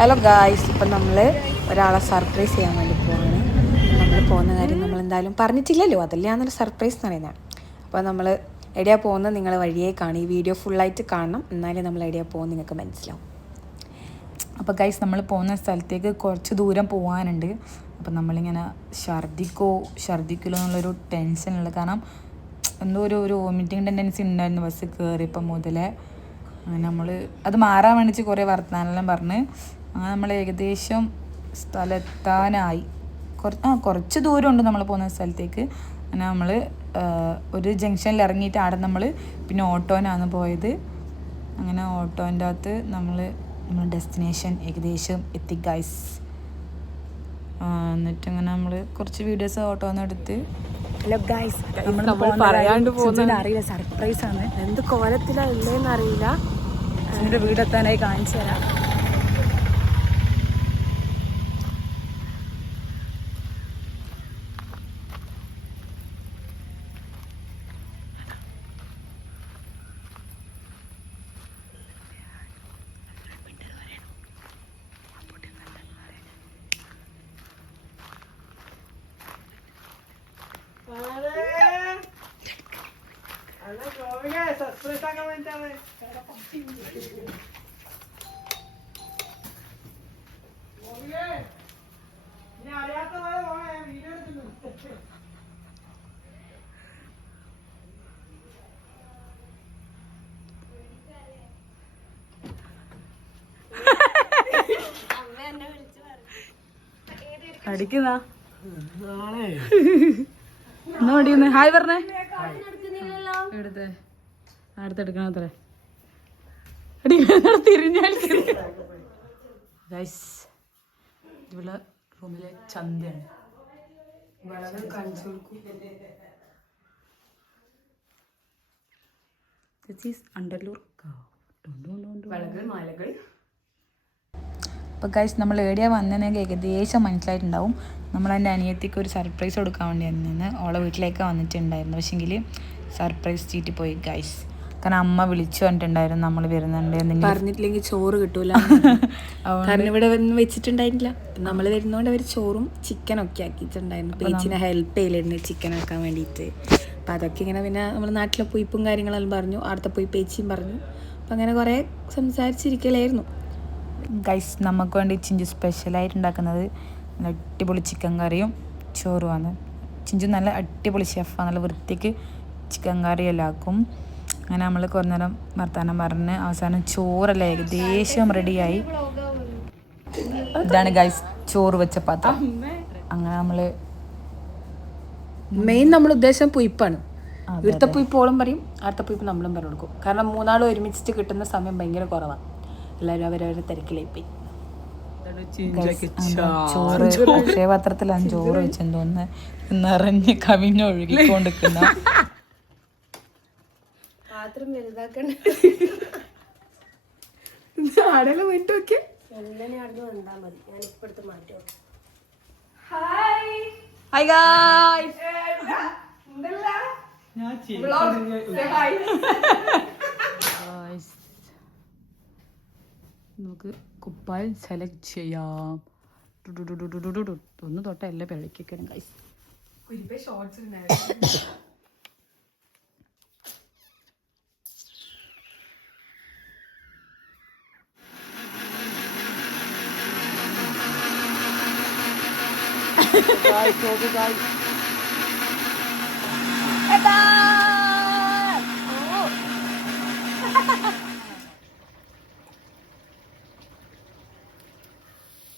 Hello guys, ഇപ്പം നമ്മൾ ഒരാളെ സർപ്രൈസ് ചെയ്യാൻ വേണ്ടി പോവാണ്. നമ്മൾ പോകുന്ന കാര്യം നമ്മൾ എന്തായാലും പറഞ്ഞിട്ടില്ലല്ലോ, അതല്ലേ ഞാനൊരു സർപ്രൈസ് എന്ന് പറയുന്നത്. അപ്പോൾ നമ്മൾ എവിടെയാണ് പോകുന്നത് നിങ്ങൾ വഴിയേ കാണും. ഈ വീഡിയോ ഫുള്ളായിട്ട് കാണണം, എന്നാലേ നമ്മൾ എവിടെയാണ് പോകുന്നത് നിങ്ങൾക്ക് മനസ്സിലാവും. അപ്പോൾ ഗൈസ്, നമ്മൾ പോകുന്ന സ്ഥലത്തേക്ക് കുറച്ച് ദൂരം പോകാനുണ്ട്. അപ്പം നമ്മളിങ്ങനെ ഛർദ്ദിക്കില്ലോ എന്നുള്ളൊരു ടെൻഷനുള്ള, കാരണം എന്തോ ഒരു വോമിറ്റിംഗ് ടെൻഡൻസി ഉണ്ടായിരുന്നു ബസ് കയറിയപ്പം മുതലേ. അങ്ങനെ നമ്മൾ അത് മാറാൻ വേണ്ടിച്ച് കുറേ വർത്തമാനെല്ലാം പറഞ്ഞ് അങ്ങനെ നമ്മൾ ഏകദേശം സ്ഥലത്താനായി. കുറച്ച് ദൂരമുണ്ട് നമ്മൾ പോകുന്ന സ്ഥലത്തേക്ക്. അങ്ങനെ നമ്മൾ ഒരു ജംഗ്ഷനിൽ ഇറങ്ങിയിട്ട് അവിടെ നമ്മൾ പിന്നെ ഓട്ടോനാണ് പോയത്. അങ്ങനെ ഓട്ടോൻ്റെ അകത്ത് നമ്മൾ ഡെസ്റ്റിനേഷൻ ഏകദേശം എത്തി ഗൈസ്. എന്നിട്ട് അങ്ങനെ നമ്മൾ കുറച്ച് വീഡിയോസ് ഓട്ടോന്ന് എടുത്ത്. ഹലോ ഗായ്സ്, നമ്മൾ പറയാണ്ട് പോകുന്നത് അറിയില്ല, സർപ്രൈസ് ആണ്. എന്ത് കോലത്തിലാണ് ഉള്ളതെന്ന് അറിയില്ല. എൻ്റെ വീടെത്താനായി കാണിച്ചു തരാം. അടിക്കുന്ന എന്നാ അടിക്കുന്നേ? ഹായ് പറഞ്ഞേ. എടുത്തേ അടുത്തെടുക്കണത്രേ. തിരിഞ്ഞാൽ ഗൈസ്, ഇവിടെ റൂമിലെ ചന്തയാണ്. അണ്ടല്ലൂർ മലകൾ. അപ്പോൾ ഗൈസ്, നമ്മൾ ഏടിയ വന്നതെങ്കിൽ ഏകദേശം മനസ്സിലായിട്ടുണ്ടാവും. നമ്മളെൻ്റെ അനിയത്തിക്ക് ഒരു സർപ്രൈസ് കൊടുക്കാൻ വേണ്ടി വന്നിരുന്നു. ഓളെ വീട്ടിലേക്ക് വന്നിട്ടുണ്ടായിരുന്നു. പക്ഷേങ്കിൽ സർപ്രൈസ് ചീറ്റി പോയി ഗൈസ്. കാരണം അമ്മ വിളിച്ചു പറഞ്ഞിട്ടുണ്ടായിരുന്നു നമ്മൾ വരുന്നുണ്ട്. പറഞ്ഞിട്ടില്ലെങ്കിൽ ചോറ് കിട്ടൂല. കാരണം ഇവിടെ ഒന്നും വെച്ചിട്ടുണ്ടായിരുന്നില്ല. നമ്മൾ വരുന്നതുകൊണ്ട് അവർ ചോറും ചിക്കനൊക്കെ ആക്കിയിട്ടുണ്ടായിരുന്നു. പേച്ചിനെ ഹെൽപ്പ് ചെയ്യില്ലായിരുന്നു ചിക്കൻ ആക്കാൻ വേണ്ടിയിട്ട്. അപ്പം അതൊക്കെ ഇങ്ങനെ പിന്നെ നമ്മൾ നാട്ടിലെ പൊയ്പ്പും കാര്യങ്ങളെല്ലാം പറഞ്ഞു. അടുത്ത പോയി പേച്ചിയും പറഞ്ഞു. അപ്പം അങ്ങനെ കുറേ സംസാരിച്ചിരിക്കലായിരുന്നു ഗൈസ്. നമുക്ക് വേണ്ടി ചിഞ്ചു സ്പെഷ്യലായിട്ട് ഉണ്ടാക്കുന്നത് നല്ല അടിപൊളി ചിക്കൻ കറിയും ചോറുമാണ്. ചിഞ്ചു നല്ല അടിപൊളി ഷെഫാണ്. നല്ല വൃത്തിക്ക് ചിക്കൻ കറിയെല്ലാം ആക്കും. അങ്ങനെ നമ്മൾ കുറേ നേരം വർത്താനം പറഞ്ഞ് അവസാനം ചോറെല്ലാം ഏകദേശം റെഡിയായി. ഇതാണ് ഗൈസ് ചോറ് വെച്ച പാത്രം. അങ്ങനെ നമ്മൾ മെയിൻ നമ്മൾ ഉദ്ദേശം പുയ്പ്പാണ്. ഇവിടുത്തെ പുയ്പ്പോളും പറയും, അടുത്ത പുയ്പ്പ് നമ്മളും പറഞ്ഞു കൊടുക്കും. കാരണം മൂന്നാളും ഒരുമിച്ചിട്ട് കിട്ടുന്ന സമയം ഭയങ്കര കുറവാണ്. എല്ലാവരും അവരവരുടെ തിരക്കിലായി പോയി. ചോറ് പക്ഷേ പത്രത്തിലാണ് ചോറ് വെച്ചെന്ന് തോന്നുന്നു. നിറഞ്ഞ് കവിഞ്ഞൊഴുകിക്കൊണ്ടിരിക്കുന്ന പാത്രം വലുതാക്കണ്ട. ഹായ് ഗായ്സ്, നമുക്ക് കുപ്പായം സെലക്ട് ചെയ്യാം. ഒന്ന് തൊട്ട എല്ലാ പിഴയ്ക്കണം ഗൈസ്.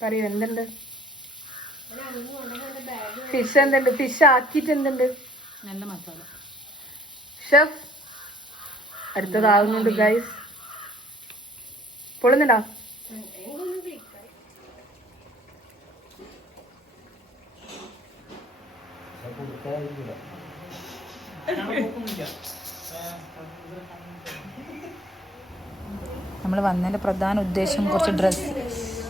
പറയൂ, എന്തുണ്ട്? ഫിഷ് എന്തുണ്ട്? ഫിഷ് ആക്കിയിട്ട് എന്തുണ്ട്? നല്ല മസാല ഷെഫ് അടുത്തതാവുന്നുണ്ട് ഗൈസ്. പൊളുന്നുണ്ടോ? നമ്മൾ വന്നതിൻ്റെ പ്രധാന ഉദ്ദേശം കുറച്ച്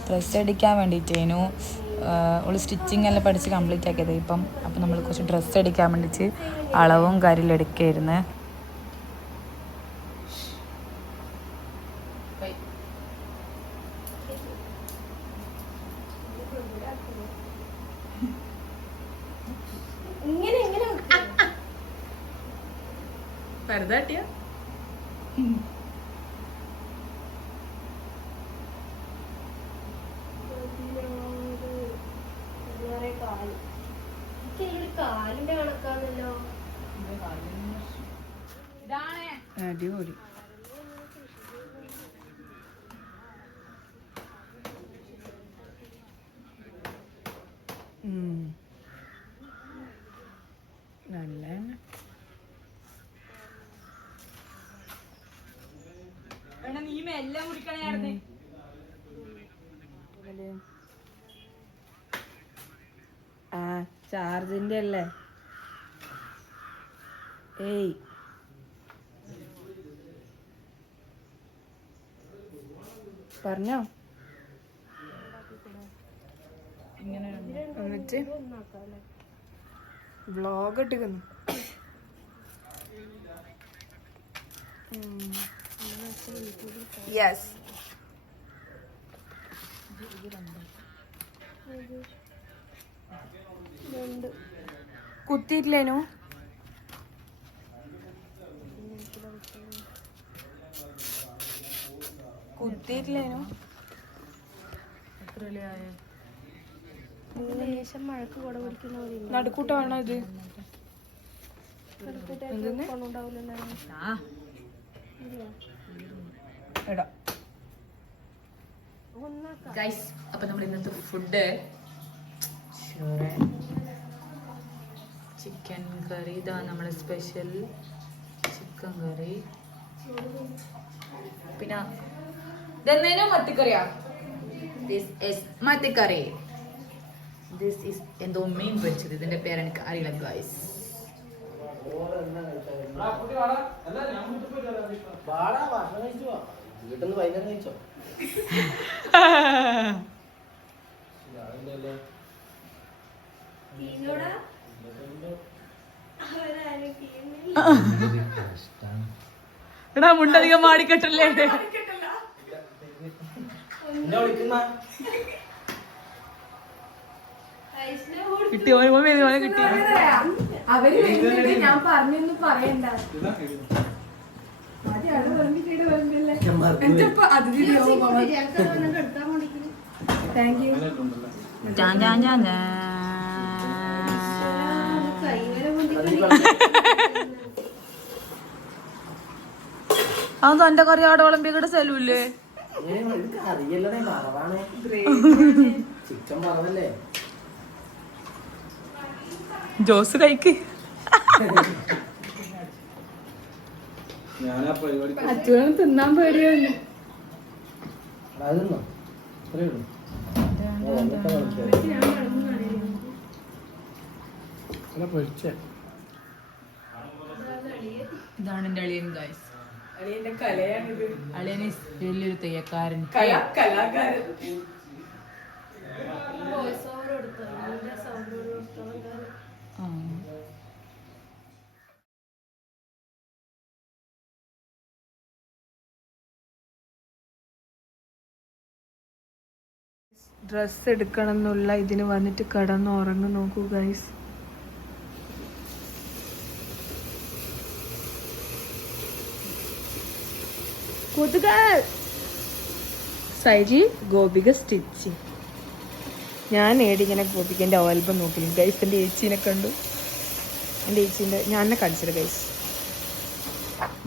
ഡ്രസ്സ് അടിക്കാൻ വേണ്ടിയിട്ടേനു. അവൾ സ്റ്റിച്ചിങ് എല്ലാം പഠിച്ച് കംപ്ലീറ്റ് ആക്കിയത് ഇപ്പം. അപ്പം നമ്മൾ കുറച്ച് ഡ്രസ്സ് അടിക്കാൻ വേണ്ടിയിട്ട് അളവും കാര്യമെല്ലാം എടുക്കുകയായിരുന്നു. വെറുതെ കാട്ടിയ കാലിന്റെ കണക്കാണല്ലോ. അടിപൊളി. നല്ല നീ എല്ലാം കുടിക്കണേ. ആ ചാർജിന്റെ അല്ലേ? ഏയ് പറഞ്ഞോ. എന്നിട്ട് വ്ലോഗ് ഇട്ടിക്കുന്നു. യെസ്. കുത്തിയിട്ടില്ലേനു? കുത്തിയിട്ടില്ലേനു? ലേശം മഴക്ക് കുട പിടിക്കുന്ന പോലെ നടുക്കൂട്ടാണോ ഇത്? ഗൈസ്, അപ്പൊ നമ്മൾ ഇന്നത്തെ ഫുഡ് ചിക്കൻ കറി. ഇതാ നമ്മളെ സ്പെഷ്യൽ ചിക്കൻ കറി. പിന്നെ ഇതെന്നേനോ മത്തിക്കറിയാ. ദിസ് ഈസ് മത്തിക്കറി. ദിസ് ഈസ് എന്തോ മീൻ പൊരിച്ചത്. ഇതിന്റെ പേര് എനിക്ക് അറിയില്ല ഗൈസ്. എടാ മുണ്ടധികം മാടിക്കെട്ടല്ലേ. കിട്ടി കിട്ടി. അവര് ഞാൻ പറഞ്ഞൊന്നും പറയണ്ട. Thank you. അത് എന്റെ കറി ആടെ വിളമ്പിയുടെ സെലൂല്ലേ? ജോസ് കഴിക്ക്. അച്ഛനും തിന്നാൻ പേടിയാണ്. ഇതാണ് എന്റെ അളിയൻ ഗൈസ്. അളിയന്റെ കലയാണിത്. അളിയൻ വലിയൊരു തെയ്യക്കാരൻ. കലാകാരൻ. ഡ്രസ് എടുക്കണം എന്നുള്ള ഇതിന് വന്നിട്ട് കിടന്നുറങ്ങി നോക്കൂ ഗൈസ്. സൈഡിൽ ഗോപിക സ്റ്റിച്ച്. ഞാൻ ഏടിങ്ങനെ ഗോപികൻ്റെ ആൽബം നോക്കില്ല ഗൈസ്. എൻ്റെ ഏച്ചീനെ കണ്ടു. എൻ്റെ ഏച്ചീൻ്റെ ഞാൻ എന്നെ കാണിച്ചില്ല ഗൈസ്.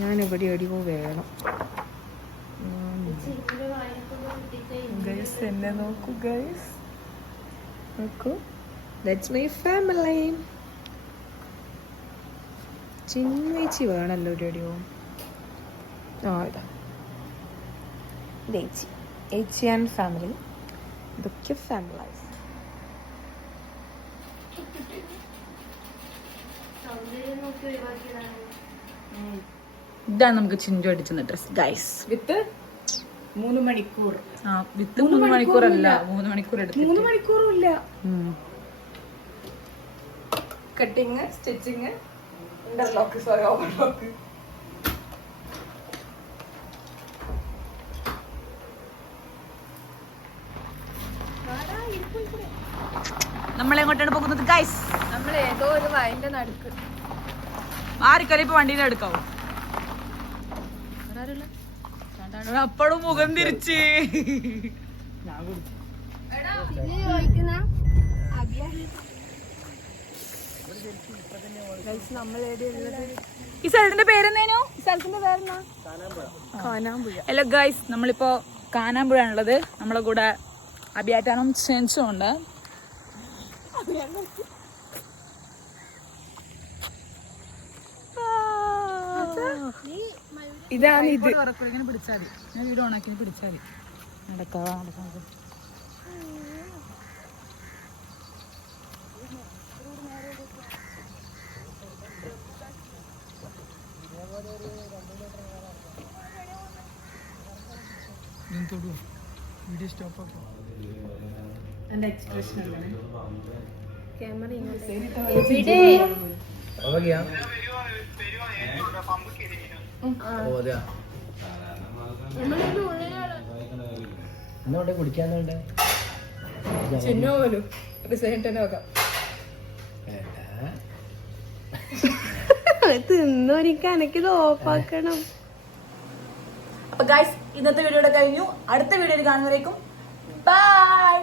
ഞാൻ എവിടെ എവിടെയോ വേണം ഗൈസ്. എന്നെ നോക്കൂ ഗൈസ്, നോക്കൂ. That's my family. ചിന്നേച്ചി വേണമല്ലോ എവിടെയോ. ആ ഇതാ ഏച്ചി. ഏച്ചി ആൻഡ് ഫാമിലി. ഇതൊക്കെ ഫാമിലൈസ്. ഇതാണ് നമുക്ക് ചിഞ്ചു അടിച്ചെന്ന ഡ്രസ് ഗൈസ്. വിത്ത് 3 മണിക്കൂർ. ആ വിത്ത് 3 മണിക്കൂറല്ല, 3 മണിക്കൂർ എടുത്തു. 3 മണിക്കൂറും ഇല്ല. Cutting, stitching, interlock, sorry overlock. നമ്മളെങ്ങോട്ടാണ് പോകുന്നത് ഗൈസ്? നമ്മൾ ഏതോ ഒരു വയലിന്റെ നടുക്ക്. ആർക്കല്ലേ ഇപ്പൊ വണ്ടീനെ എടുക്കാവോ? അപ്പഴും മുഖം തിരിച്ച് ഈ സ്ഥലത്തിന്റെ പേരെന്തേനു? ഈ സ്ഥലത്തിന്റെ പേരെന്നാ? കാനാമ്പുഴ. ഹലോ ഗൈസ്, നമ്മളിപ്പോ കാനാമ്പുഴയാണുള്ളത്. നമ്മളെ കൂടെ അഭിയാറ്റാനും സെൻസും ഉണ്ട്. ഇതാണ് ഇത്. ഇങ്ങനെ പിടിച്ചാൽ മതി. ഞാൻ വീഡിയോ ഓണാക്കി പിടിച്ചാൽ മതി. നടക്കാം. എന്റെ എക്സ്പ്രഷൻ ക്യാമറ എന്നോട്ടെ കുടിക്കാന്നുണ്ട് ചിന്നോലും റിസൈൻ നോക്കാം. തിന്നൊരിക്കാൻ എനിക്കിത് ഓഫാക്കണം. അപ്പൊ ഗൈസ്, ഇന്നത്തെ വീഡിയോ കഴിഞ്ഞു. അടുത്ത വീഡിയോയിൽ കാണുന്നവരേക്കും ബൈ.